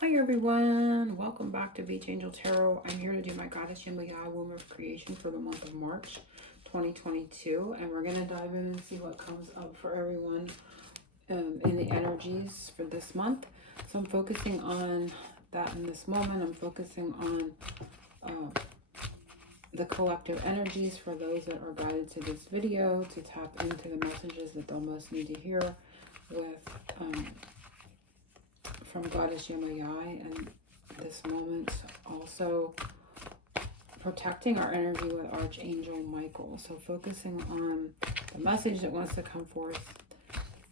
Hi everyone, welcome back to Beach Angel Tarot. I'm here to do my Goddess Yemaya Womb of Creation for the month of March 2022, and we're going to dive in and see what comes up for everyone in the energies for this month. So I'm focusing on that in this moment. I'm focusing on the collective energies for those that are guided to this video to tap into the messages that they'll most need to hear with from Goddess Yemaya and this moment. Also protecting our energy with Archangel Michael. So focusing on the message that wants to come forth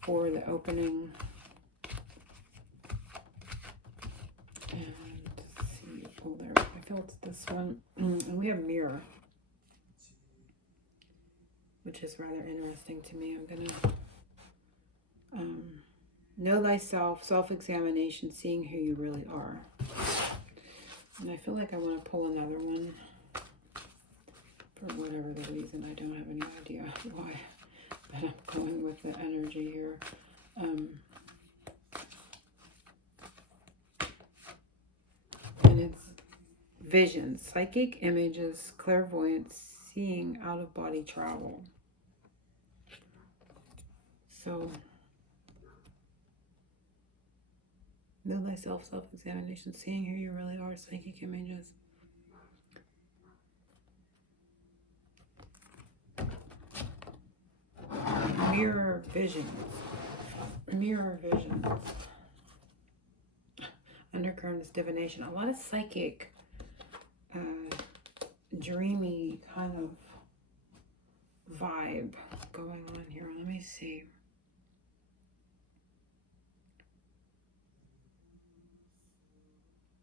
for the opening. And let's see. Oh, there. I feel it's this one. And we have mirror, which is rather interesting to me. I'm going to know thyself, self-examination, seeing who you really are. And I feel like I want to pull another one for whatever the reason. I don't have any idea why, but I'm going with the energy here. And it's visions, psychic images, clairvoyance, seeing, out-of-body travel. So know thyself, self-examination, seeing who you really are, psychic images. Mirror visions. Mirror visions. Undercurrents, divination. A lot of psychic, dreamy kind of vibe going on here. Let me see.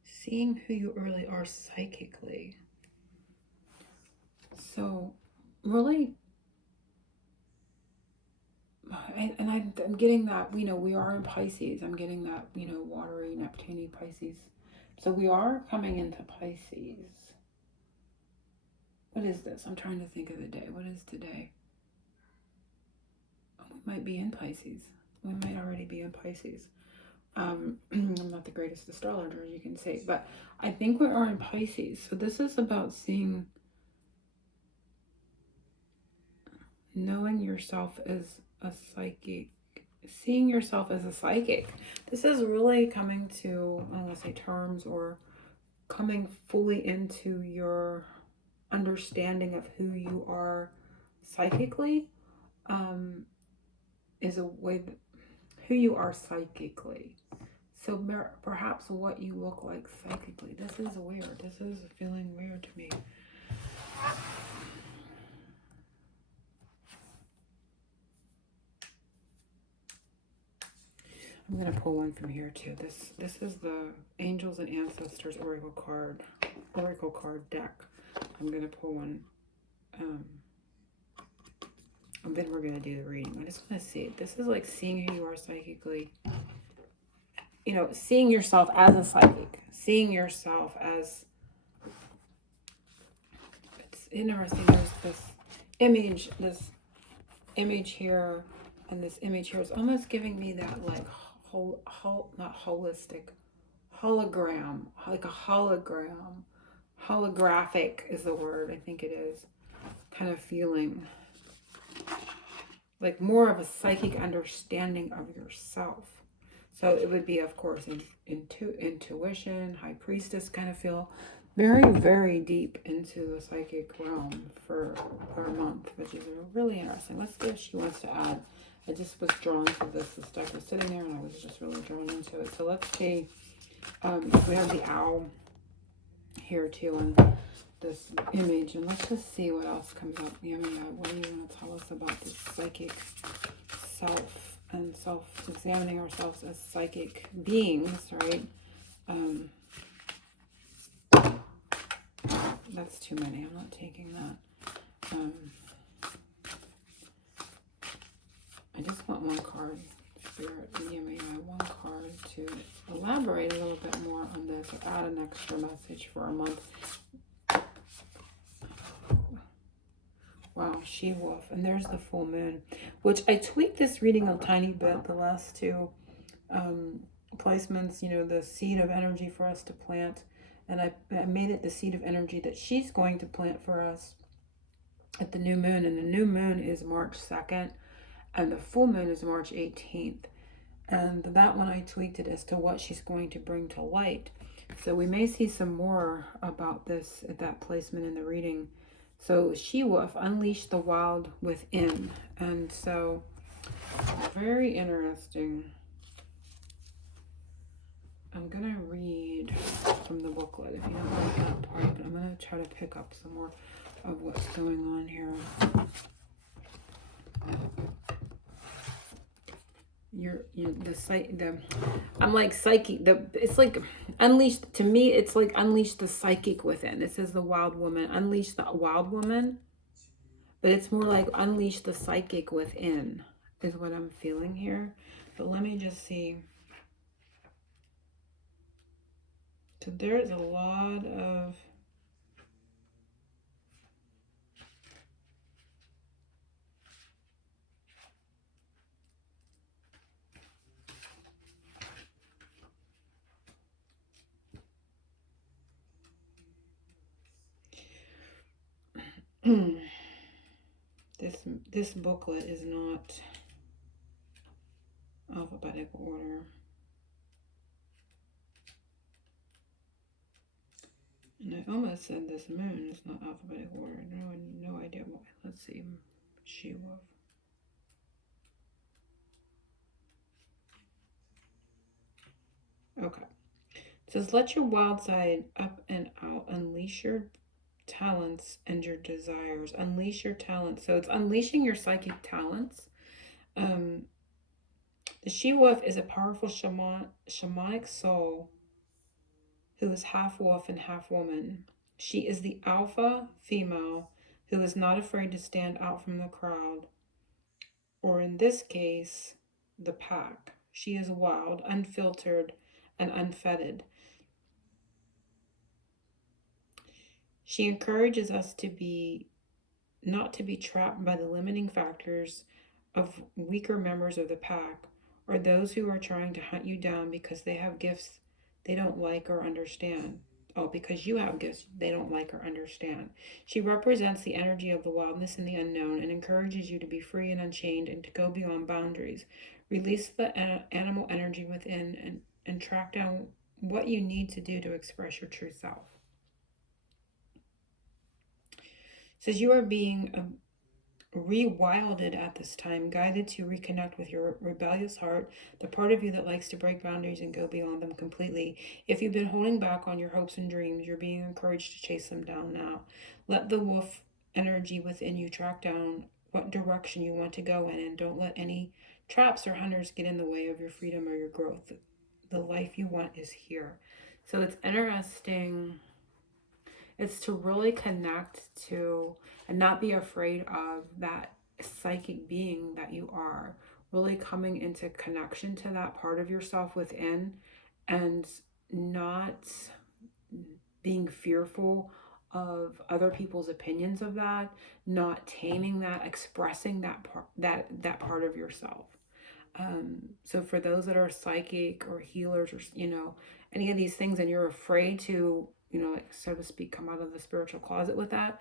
Seeing who you really are psychically. So really, I'm getting that, we are in Pisces. I'm getting that, watery, Neptune Pisces. So we are coming into Pisces. What is this? I'm trying to think of the day. What is today? We might be in Pisces. We might already be in Pisces. I'm not the greatest astrologer, as you can see, but I think we are in Pisces. So this is about knowing yourself as a psychic, seeing yourself as a psychic. This is really coming to, I don't want to say terms, or coming fully into your understanding of who you are psychically, is a way that, who you are psychically. So perhaps what you look like psychically. This is weird. This is feeling weird to me. I'm going to pull one from here too. This is the Angels and Ancestors Oracle card deck. I'm going to pull one. And then we're going to do the reading. I just want to see. This is like seeing who you are psychically. Seeing yourself as a psychic. Seeing yourself as... It's interesting. There's this image here, and this image here is almost giving me that like not holistic, hologram, like a hologram. Holographic is the word, I think it is. Kind of feeling like more of a psychic understanding of yourself. So it would be, of course, intuition, high priestess kind of feel. Very, very deep into the psychic realm for our month, which is really interesting. Let's see if she wants to add. I just was drawn to this. This deck was sitting there, and I was just really drawn into it. So let's see. We have the owl here, too, and this image. And let's just see what else comes up. Yemaya, what do you want to tell us about this psychic self and self-examining ourselves as psychic beings, right? That's too many. I'm not taking that. I just want one card, Spirit, Yemaya, one card to elaborate a little bit more on this, or add an extra message for a month. Wow, She-Wolf. And there's the full moon, which I tweaked this reading a tiny bit, the last two placements, you know, the seed of energy for us to plant. And I made it the seed of energy that she's going to plant for us at the new moon. And the new moon is March 2nd, and the full moon is March 18th. And that one I tweaked it as to what she's going to bring to light. So we may see some more about this at that placement in the reading. So She-Wolf, unleash the wild within. And so, very interesting. I'm going to read from the booklet if you don't like that part, but I'm going to try to pick up some more of what's going on here. I'm like psychic. It's like unleashed to me. It's like unleash the psychic within. It says the wild woman, unleash the wild woman, but it's more like unleash the psychic within is what I'm feeling here. But let me just see. So there's a lot of this booklet is not alphabetical order. And I almost said this moon is not alphabetical order. No idea why. Let's see. She-Wolf. Okay. It says, let your wild side up and out. Unleash your talents and your desires. Unleash your talents. So it's unleashing your psychic talents. The She-Wolf is a powerful shamanic soul who is half wolf and half woman. She is the alpha female who is not afraid to stand out from the crowd, or in this case, the pack. She is wild, unfiltered, and unfettered. She encourages us not to be trapped by the limiting factors of weaker members of the pack, or those who are trying to hunt you down because they have gifts they don't like or understand. Oh, because you have gifts they don't like or understand. She represents the energy of the wildness and the unknown and encourages you to be free and unchained and to go beyond boundaries. Release the animal energy within and track down what you need to do to express your true self. It says you are being rewilded at this time, guided to reconnect with your rebellious heart, the part of you that likes to break boundaries and go beyond them completely. If you've been holding back on your hopes and dreams, you're being encouraged to chase them down now. Let the wolf energy within you track down what direction you want to go in, and don't let any traps or hunters get in the way of your freedom or your growth. The life you want is here. So it's interesting. It's to really connect to and not be afraid of that psychic being that you are. Really coming into connection to that part of yourself within and not being fearful of other people's opinions of that, not taming that, expressing that part of yourself. So for those that are psychic or healers or, any of these things, and you're afraid to, like, so to speak, come out of the spiritual closet with that,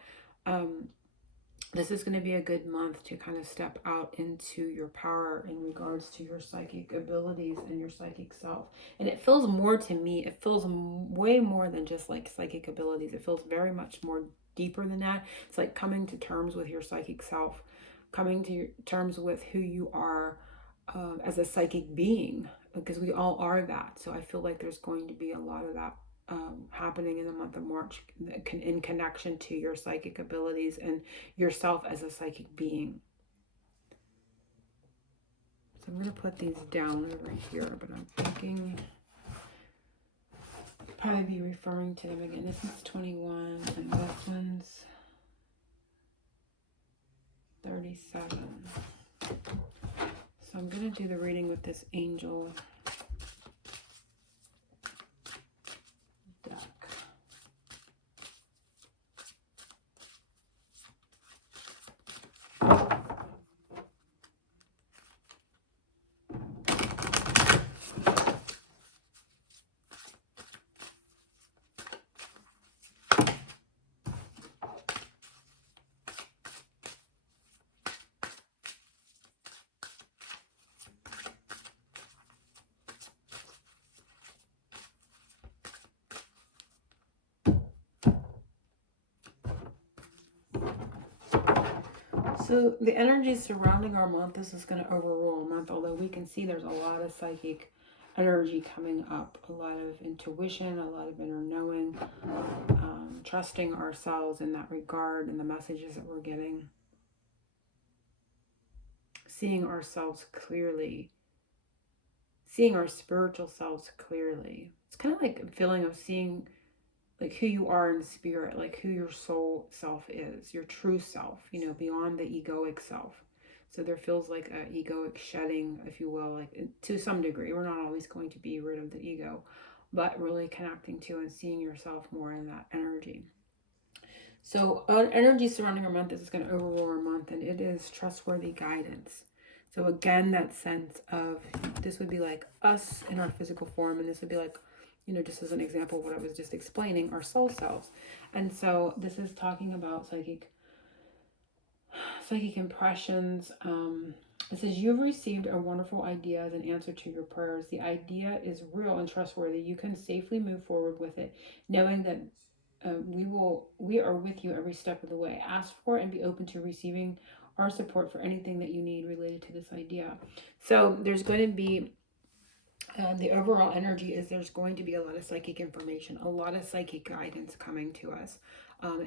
this is going to be a good month to kind of step out into your power in regards to your psychic abilities and your psychic self. And it feels more to me, it feels way more than just like psychic abilities. It feels very much more deeper than that. It's like coming to terms with your psychic self, coming to terms with who you are as a psychic being, because we all are that. So I feel like there's going to be a lot of that happening in the month of March in connection to your psychic abilities and yourself as a psychic being. So I'm going to put these down over here, but I'm thinking I'll probably be referring to them again. This is 21 and this one's 37. So I'm going to do the reading with this angel deck. So the energy surrounding our month, this is going to overrule our month, although we can see there's a lot of psychic energy coming up, a lot of intuition, a lot of inner knowing, trusting ourselves in that regard and the messages that we're getting, seeing ourselves clearly, seeing our spiritual selves clearly. It's kind of like a feeling of seeing like who you are in spirit, like who your soul self is, your true self, beyond the egoic self. So there feels like a egoic shedding, if you will, like to some degree. We're not always going to be rid of the ego, but really connecting to and seeing yourself more in that energy. So energy surrounding our month, this is going to overrule our month, and it is trustworthy guidance. So again, that sense of this would be like us in our physical form, and this would be like, just as an example of what I was just explaining, our soul selves. And so this is talking about psychic impressions. It says, you've received a wonderful idea as an answer to your prayers. The idea is real and trustworthy. You can safely move forward with it, knowing that we are with you every step of the way. Ask for and be open to receiving our support for anything that you need related to this idea. So there's going to be the overall energy is there's going to be a lot of psychic information, a lot of psychic guidance coming to us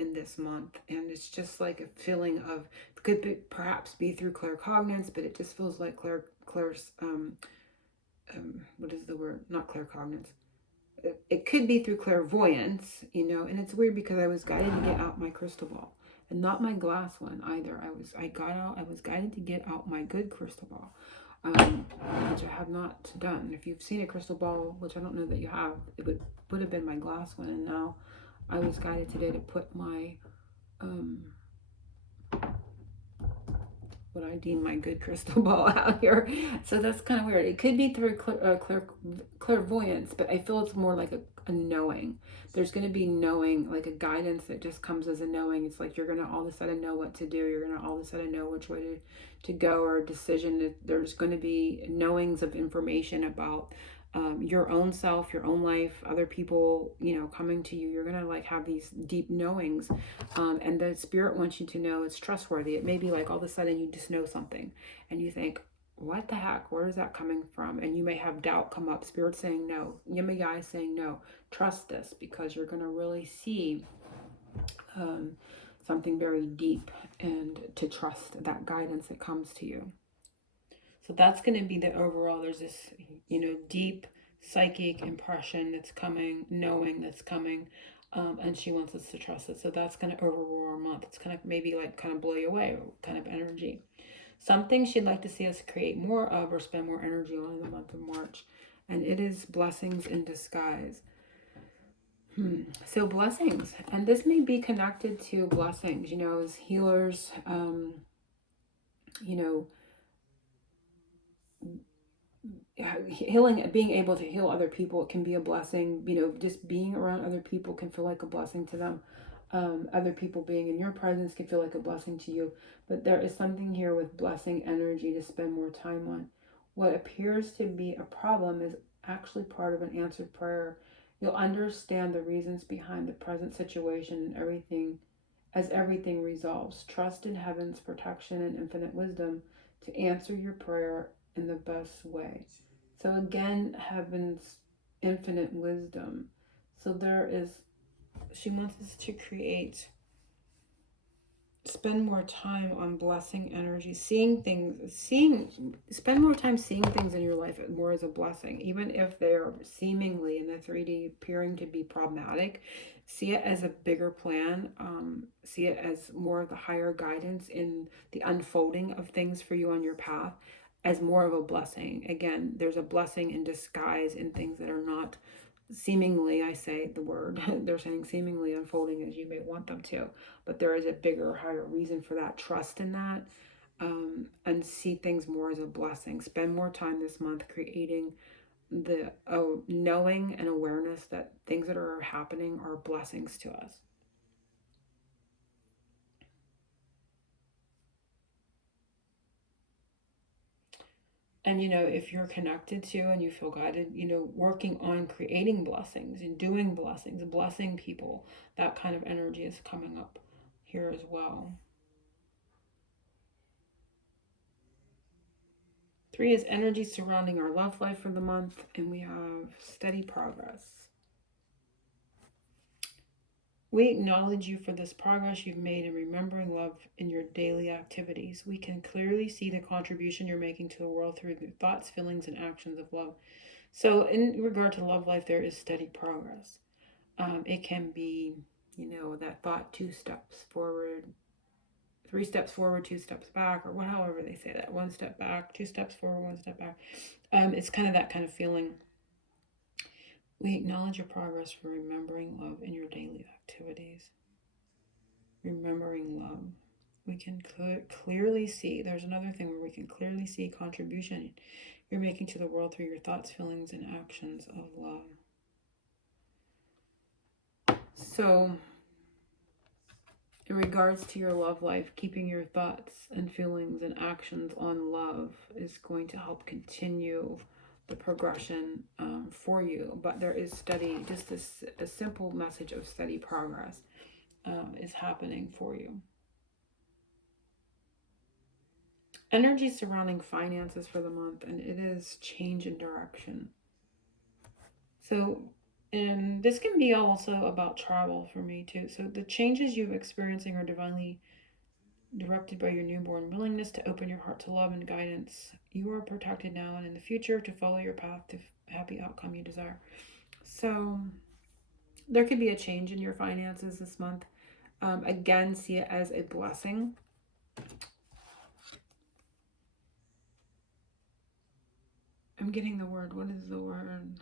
in this month. And it's just like a feeling of, could be, perhaps be through claircognizance, but it just feels like clair's, what is the word? Not claircognizance. It could be through clairvoyance, and it's weird because I was guided to get out my crystal ball and not my glass one either. I was guided to get out my good crystal ball. Which I have not done. If you've seen a crystal ball, which I don't know that you have, it would have been my glass one. And now I was guided today to put my what I deem my good crystal ball out here. So that's kind of weird. It could be through clairvoyance, but I feel it's more like a knowing. There's going to be knowing, like a guidance that just comes as a knowing. It's like you're going to all of a sudden know what to do. You're going to all of a sudden know which way to go, or a decision. There's going to be knowings of information about your own self, your own life, other people, coming to you. You're going to like have these deep knowings. And the spirit wants you to know it's trustworthy. It may be like all of a sudden you just know something and you think, what the heck? Where is that coming from? And you may have doubt come up. Spirit saying no. Yemaya saying no. Trust this, because you're going to really see something very deep, and to trust that guidance that comes to you. So that's going to be the overall. There's this, deep psychic impression that's coming, knowing that's coming, and she wants us to trust it. So that's going to overrule our month. It's going to maybe like kind of blow you away, kind of energy. Something she'd like to see us create more of or spend more energy on in the month of March, and it is blessings in disguise. So blessings, and this may be connected to blessings, as healers, healing, being able to heal other people, it can be a blessing. Just being around other people can feel like a blessing to them. Other people being in your presence can feel like a blessing to you. But there is something here with blessing energy to spend more time on. What appears to be a problem is actually part of an answered prayer. You'll understand the reasons behind the present situation and everything resolves. Trust in heaven's protection and infinite wisdom to answer your prayer in the best way. So again, heaven's infinite wisdom. So she wants us to spend more time on blessing energy, spend more time seeing things in your life more as a blessing, even if they're seemingly in the 3D appearing to be problematic. See it as a bigger plan. See it as more of the higher guidance in the unfolding of things for you on your path, as more of a blessing. Again, there's a blessing in disguise in things that are not seemingly, I say the word, they're saying seemingly unfolding as you may want them to, but there is a bigger, higher reason for that. Trust in that, and see things more as a blessing. Spend more time this month creating the knowing and awareness that things that are happening are blessings to us. And, if you're connected to and you feel guided, working on creating blessings and doing blessings, blessing people, that kind of energy is coming up here as well. 3 is energy surrounding our love life for the month, and we have steady progress. We acknowledge you for this progress you've made in remembering love in your daily activities. We can clearly see the contribution you're making to the world through the thoughts, feelings, and actions of love. So, in regard to love life, there is steady progress. It can be, that thought 2 steps forward, 3 steps forward, 2 steps back, or however they say that. 1 step back, 2 steps forward, 1 step back. It's kind of that kind of feeling. We acknowledge your progress for remembering love in your daily activities. Remembering love. We can clearly see, there's another thing where we can clearly see contribution you're making to the world through your thoughts, feelings, and actions of love. So, in regards to your love life, keeping your thoughts and feelings and actions on love is going to help continue the progression for you. But there is steady, just a simple message of steady progress is happening for you. Energy surrounding finances for the month, and it is change in direction. So, and this can be also about travel for me too. So the changes you're experiencing are divinely directed by your newborn willingness to open your heart to love and guidance. You are protected now and in the future to follow your path to happy outcome you desire. So there could be a change in your finances this month. Again, see it as a blessing. I'm getting the word. What is the word?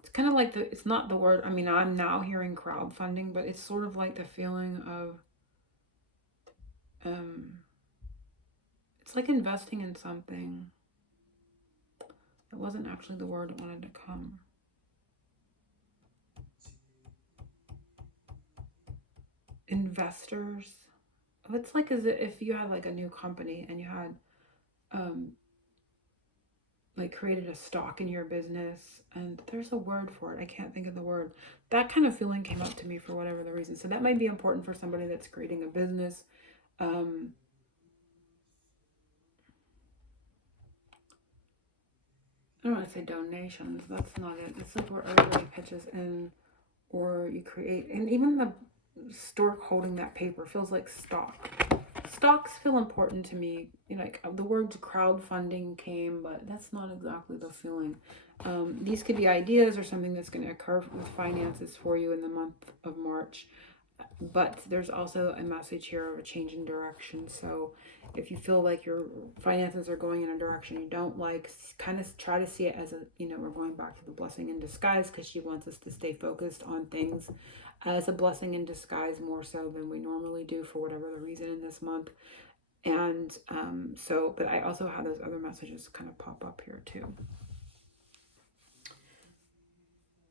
It's kind of like it's not the word. I mean, I'm now hearing crowdfunding, but it's sort of like the feeling of, it's like investing in something. It wasn't actually the word that wanted to come. Investors. It's like as if you had like a new company and you had like created a stock in your business, and there's a word for it. I can't think of the word. That kind of feeling came up to me for whatever the reason. So that might be important for somebody that's creating a business. I don't want to say donations. That's not it. It's like where everybody pitches in, or you create, and even the stork holding that paper feels like stock. Stocks feel important to me. Like the words crowdfunding came, but that's not exactly the feeling. These could be ideas or something that's going to occur with finances for you in the month of March. But there's also a message here of a change in direction. So if you feel like your finances are going in a direction you don't like, kind of try to see it as we're going back to the blessing in disguise, because she wants us to stay focused on things as a blessing in disguise more so than we normally do for whatever the reason in this month. And but I also have those other messages kind of pop up here too.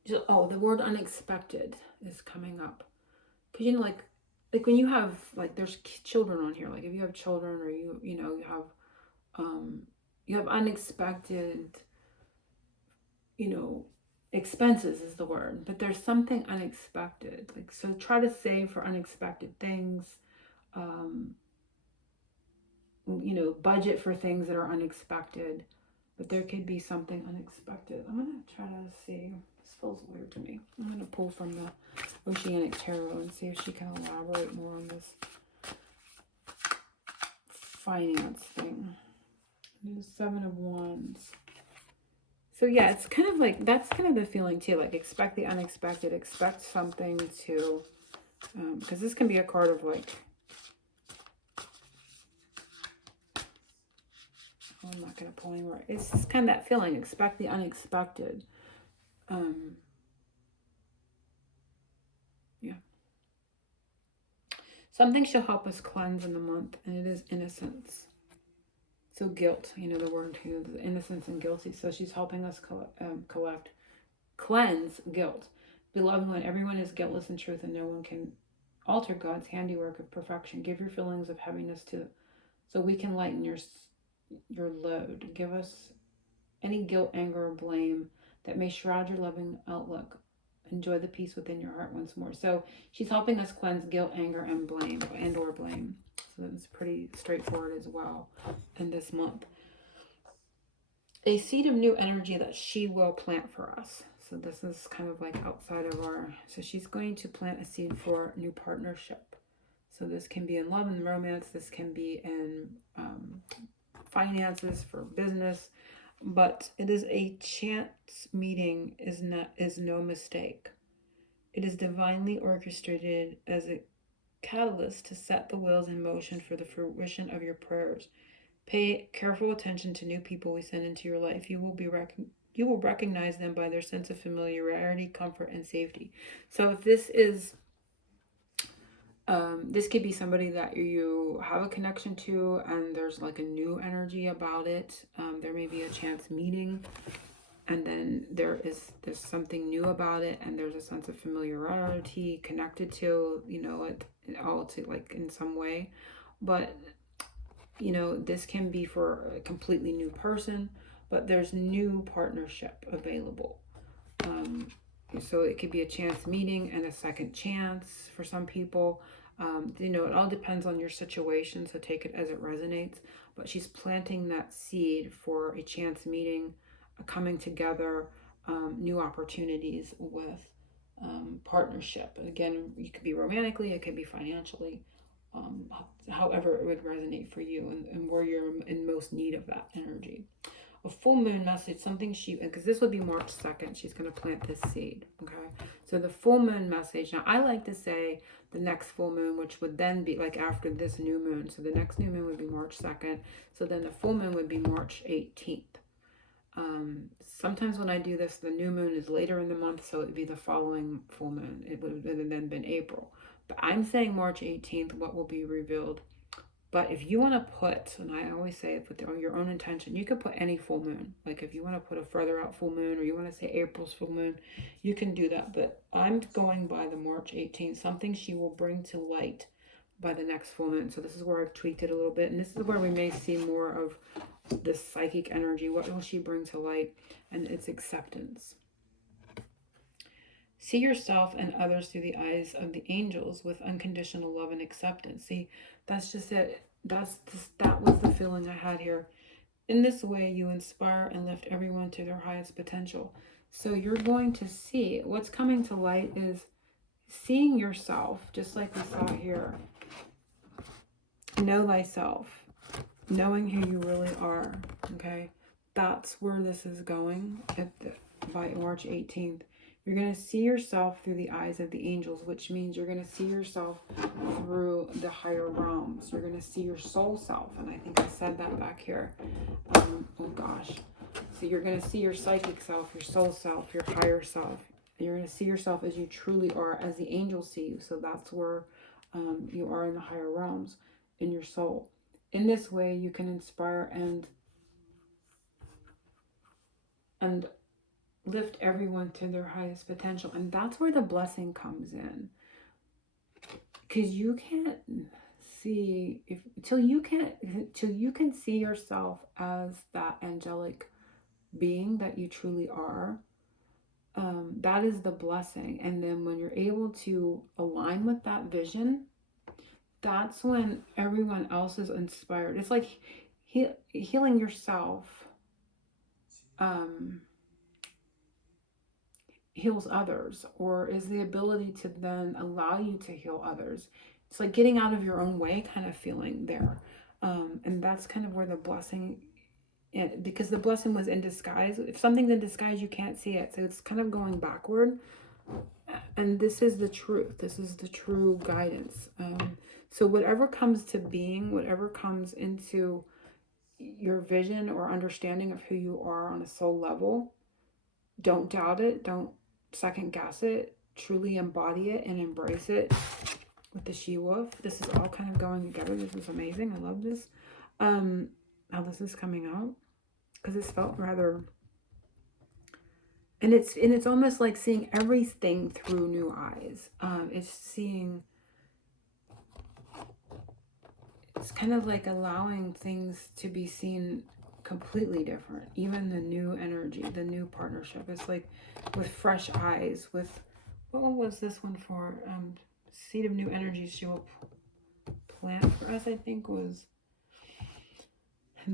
The word unexpected is coming up. Because like when you have, like, there's children on here, like if you have children, or you have unexpected expenses is the word, but there's something unexpected. Like, so try to save for unexpected things. Budget for things that are unexpected, but there could be something unexpected. I'm gonna try to see. This feels weird to me. I'm gonna pull from the Oceanic Tarot and see if she can elaborate more on this finance thing. There's 7 of Wands. So yeah, it's kind of like, that's kind of the feeling too. Like, expect the unexpected. Expect something to, because this can be a card of like, I'm not going to pull anymore. It's just kind of that feeling. Expect the unexpected. Yeah. Something shall help us cleanse in the month, and it is innocence. So guilt, the word here, the innocence and guilty. So she's helping us cleanse guilt. Beloved one, everyone is guiltless in truth, and no one can alter God's handiwork of perfection. Give your feelings of heaviness so we can lighten your load. Give us any guilt, anger, or blame that may shroud your loving outlook. Enjoy the peace within your heart once more. So she's helping us cleanse guilt, anger, and blame, or blame. So that's pretty straightforward as well in this month. a seed of new energy that she will plant for us. So this is kind of like outside of our, so she's going to plant a seed for new partnership. So this can be in love and romance. This can be in finances, for business, but it is a chance meeting, is no mistake. It is divinely orchestrated as a catalyst to set the wheels in motion for the fruition of your prayers. Pay careful attention to new people we send into your life. You will recognize them by their sense of familiarity, comfort, and safety. So if this is this could be somebody that you have a connection to, and there's like a new energy about it. There may be a chance meeting, and then there's something new about it, and there's a sense of familiarity connected to, it all to like in some way. But this can be for a completely new person, but there's new partnership available. So it could be a chance meeting and a second chance for some people. It all depends on your situation, so take it as it resonates. But she's planting that seed for a chance meeting, a coming together, new opportunities with partnership. Again, it could be romantically, it could be financially, however it would resonate for you, and where you're in most need of that energy. A full moon message, something because this would be March 2nd, she's going to plant this seed. Okay, so the full moon message, now I like to say the next full moon, which would then be like after this new moon. So the next new moon would be March 2nd. So then the full moon would be March 18th. Sometimes when I do this, the new moon is later in the month, so it would be the following full moon. It would have then been April. But I'm saying March 18th, what will be revealed. But if you want to put, and I always say with your own intention, you could put any full moon. Like if you want to put a further out full moon, or you want to say April's full moon, you can do that. But I'm going by the March 18th, something she will bring to light by the next full moon. So this is where I've tweaked it a little bit. And this is where we may see more of this psychic energy. What will she bring to light? And it's acceptance. See yourself and others through the eyes of the angels with unconditional love and acceptance. See, that's just it. That was the feeling I had here. In this way, you inspire and lift everyone to their highest potential. So you're going to see what's coming to light is seeing yourself, just like we saw here. Know thyself, knowing who you really are. Okay, that's where this is going by March 18th. You're going to see yourself through the eyes of the angels, which means you're going to see yourself through the higher realms. You're going to see your soul self. And I think I said that back here. Oh gosh. So you're going to see your psychic self, your soul self, your higher self. You're going to see yourself as you truly are, as the angels see you. So that's where you are in the higher realms, in your soul. In this way, you can inspire and lift everyone to their highest potential. And that's where the blessing comes in. Because you can't see, till you can see yourself as that angelic being that you truly are, that is the blessing. And then when you're able to align with that vision, that's when everyone else is inspired. It's like healing yourself heals others, or is the ability to then allow you to heal others. It's like getting out of your own way kind of feeling there. And that's kind of where the blessing, because the blessing was in disguise. If something's in disguise, you can't see it. So it's kind of going backward. And this is the truth. This is the true guidance. So whatever comes to being, whatever comes into your vision or understanding of who you are on a soul level, don't doubt it. Don't second guess it. Truly embody it and embrace it with the she-wolf. This is all kind of going together. This is amazing. I love this. How this is coming out, because it's felt rather, and it's almost like seeing everything through new eyes. It's kind of like allowing things to be seen completely different. Even the new energy, the new partnership. It's like with fresh eyes. With, what was this one for? Seed of new energy she will plant for us, I think, was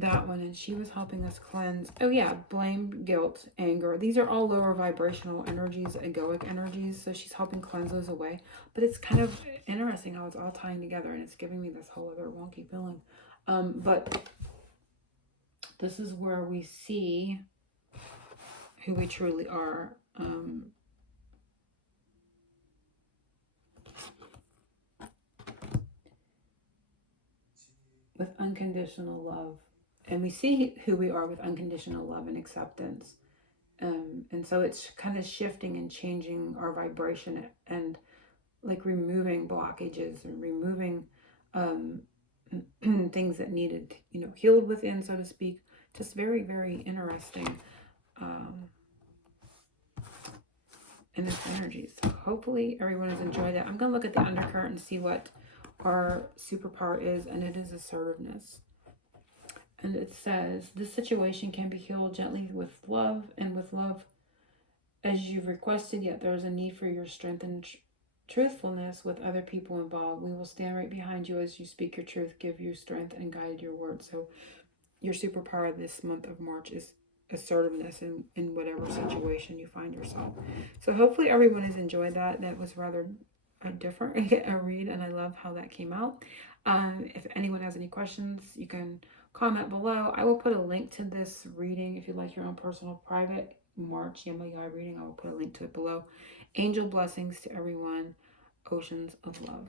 that one, and she was helping us cleanse. Oh yeah, blame, guilt, anger. These are all lower vibrational energies, egoic energies. So she's helping cleanse those away. But it's kind of interesting how it's all tying together, and it's giving me this whole other wonky feeling. But this is where we see who we truly are. With unconditional love. And we see who we are with unconditional love and acceptance. And so it's kind of shifting and changing our vibration and like removing blockages and removing things that needed, healed within, so to speak. Just very, very interesting. In this energy. So hopefully everyone has enjoyed that. I'm going to look at the undercurrent and see what our superpower is, and it is assertiveness. And it says, this situation can be healed gently with love and with love as you've requested, yet there is a need for your strength and truthfulness with other people involved. We will stand right behind you as you speak your truth, give you strength, and guide your words. So your superpower this month of March is assertiveness in whatever situation you find yourself. So hopefully everyone has enjoyed that. That was rather a different a read, and I love how that came out. If anyone has any questions, you can comment below. I will put a link to this reading if you'd like your own personal private March Yemaya reading. I will put a link to it below. Angel blessings to everyone. Oceans of love.